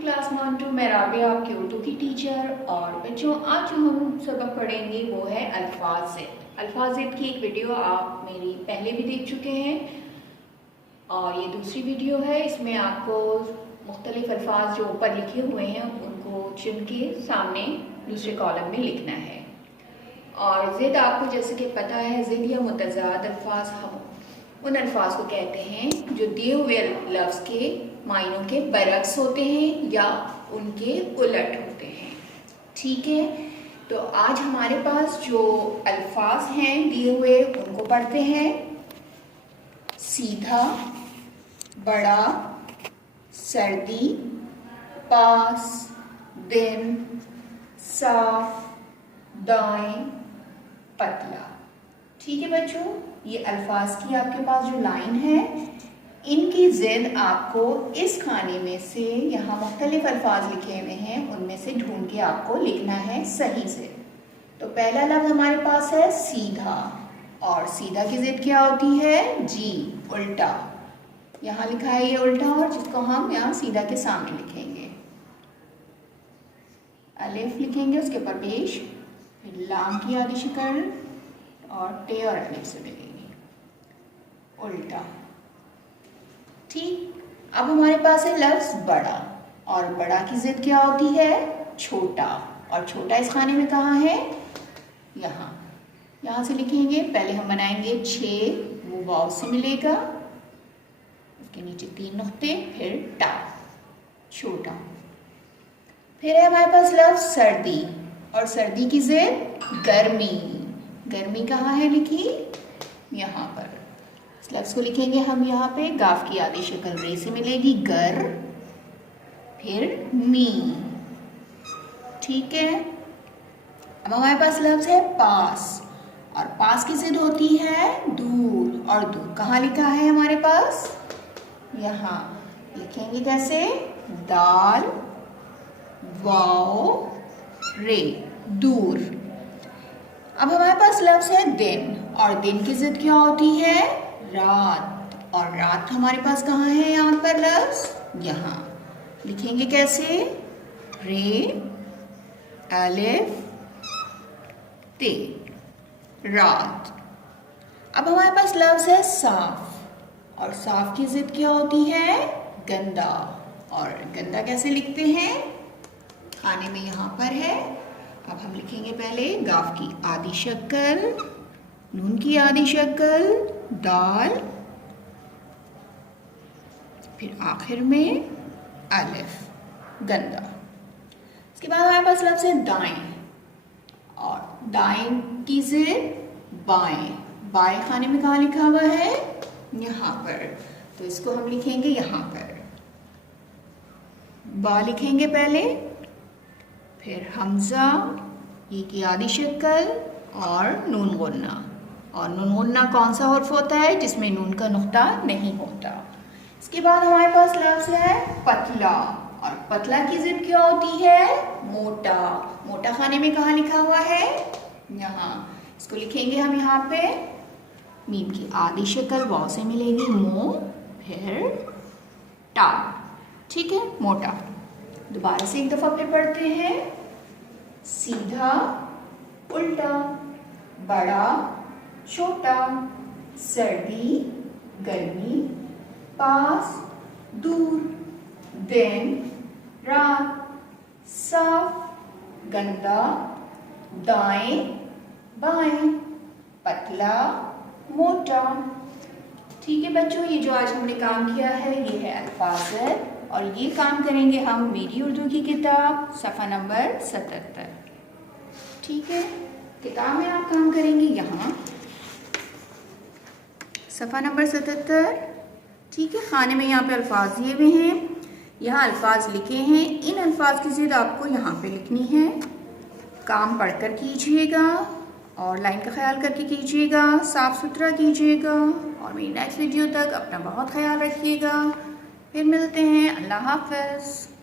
Class 1 2। मैं राबिया आपकी उर्दू की टीचर। और बच्चों, आज जो हम सबक पढ़ेंगे वो है अल्फाज ज़िद। अल्फाज ज़िद की एक वीडियो आप मेरी पहले भी देख चुके हैं और ये दूसरी वीडियो है। इसमें आपको मुख्तलिफ अल्फाज जो ऊपर लिखे हुए हैं उनको चुन के सामने दूसरे कॉलम में लिखना है। और ज़िद आपको जैसे कि पता है, ज़िद या मुतज़ाद अल्फाज हम उन अल्फाज को कहते हैं जो दिए हुए लफ्ज़ के मायनों के बरक्स होते हैं या उनके उलट होते हैं। ठीक है, तो आज हमारे पास जो अल्फाज हैं दिए हुए उनको पढ़ते हैं। सीधा, बड़ा, सर्दी, पास, दिन, साफ, दाएं, पतला। ठीक है बच्चों, ये अल्फाज की आपके पास जो लाइन है, इनकी ज़िद आपको इस खाने में से, यहाँ मुख्तलिफ अल्फाज लिखे हुए हैं उनमें से ढूंढ के आपको लिखना है सही से। तो पहला लफ्ज़ हमारे पास है सीधा, और सीधा की ज़िद क्या होती है? जी, उल्टा। यहाँ लिखा है ये उल्टा, और जिसको हम यहाँ सीधा के सामने लिखेंगे, अलिफ लिखेंगे, उसके ऊपर पेश, फिर लाम की आधी शक्ल और टे और अलिफ से मिलेंगे, उल्टा। ठीक, अब हमारे पास है लफ्ज़ बड़ा, और बड़ा की ज़िद क्या होती है? छोटा, और छोटा इस खाने में कहाँ है? यहाँ। यहाँ से लिखेंगे, पहले हम बनाएंगे 6, वो वाव से मिलेगा, उसके नीचे 3 नुक्ते, फिर टा, छोटा। फिर है हमारे पास लफ्ज़ सर्दी, और सर्दी की ज़िद गर्मी। गर्मी कहाँ है लिखी? यहाँ पर। इस लफ्ज़ को लिखेंगे हम यहाँ पे, गाफ की आधी शक्ल रे से मिलेगी, गर, फिर मी। ठीक है, अब हमारे पास लफ्ज़ है पास, और पास की ज़िद होती है दूर, और दूर कहाँ लिखा है हमारे पास? यहाँ। लिखेंगे कैसे? दाल वाओ रे, दूर। अब हमारे पास लफ्ज़ है दिन, और दिन की ज़िद क्या होती है? रात, और रात हमारे पास कहाँ है यहाँ पर लफ्ज़? यहाँ। लिखेंगे कैसे? रे अलिफ ते, रात। अब हमारे पास लफ्ज़ है साफ, और साफ की ज़िद क्या होती है? गंदा, और गंदा कैसे लिखते हैं? खाने में यहाँ पर है। अब हम लिखेंगे पहले गाफ की आधी शक्ल, नून की आधी शक्ल, दाल, फिर आखिर में अलिफ, गंदा। इसके बाद हमारे पास लफ्ज़ है दाएं, और दाएं की ज़िद बाएं। बाएं खाने में कहाँ लिखा हुआ है? यहाँ पर, तो इसको हम लिखेंगे यहाँ पर, बा लिखेंगे पहले, फिर हमज़ा, ये की आधी शक्ल, और नून गुन्ना। और नून गुन्ना कौन सा हर्फ होता है? जिसमें नून का नुक्ता नहीं होता। इसके बाद हमारे पास लफ्ज़ है पतला, और पतला की ज़िद क्या होती है? मोटा। मोटा खाने में कहाँ लिखा हुआ है? यहाँ। इसको लिखेंगे हम यहाँ पे, मीम की आधी शक्ल वाव से मिलेगी, मो, फिर टा। ठीक है, मोटा। दोबारा से एक दफ़ा फिर पढ़ते हैं। सीधा, उल्टा, बड़ा, छोटा, सर्दी, गर्मी, पास, दूर, दिन, रात, साफ, गंदा, दाएं, बाएं, पतला, मोटा। ठीक है बच्चों, ये जो आज हमने काम किया है ये है अल्फाज ज़िद, और ये काम करेंगे हम मेरी उर्दू की किताब सफ़ा नंबर 77। ठीक है, किताब में आप काम करेंगे यहाँ सफ़ा नंबर 77। ठीक है, खाने में यहाँ पे अल्फाज दिए हुए हैं, यहाँ अल्फाज लिखे हैं, इन अल्फाज की ज़िद आपको यहाँ पे लिखनी है। काम पढ़कर कीजिएगा और लाइन का ख्याल करके कीजिएगा, साफ़ सुथरा कीजिएगा, और मेरी नेक्स्ट वीडियो तक अपना बहुत ख्याल रखिएगा। फिर मिलते हैं। अल्लाह हाफ़िज़।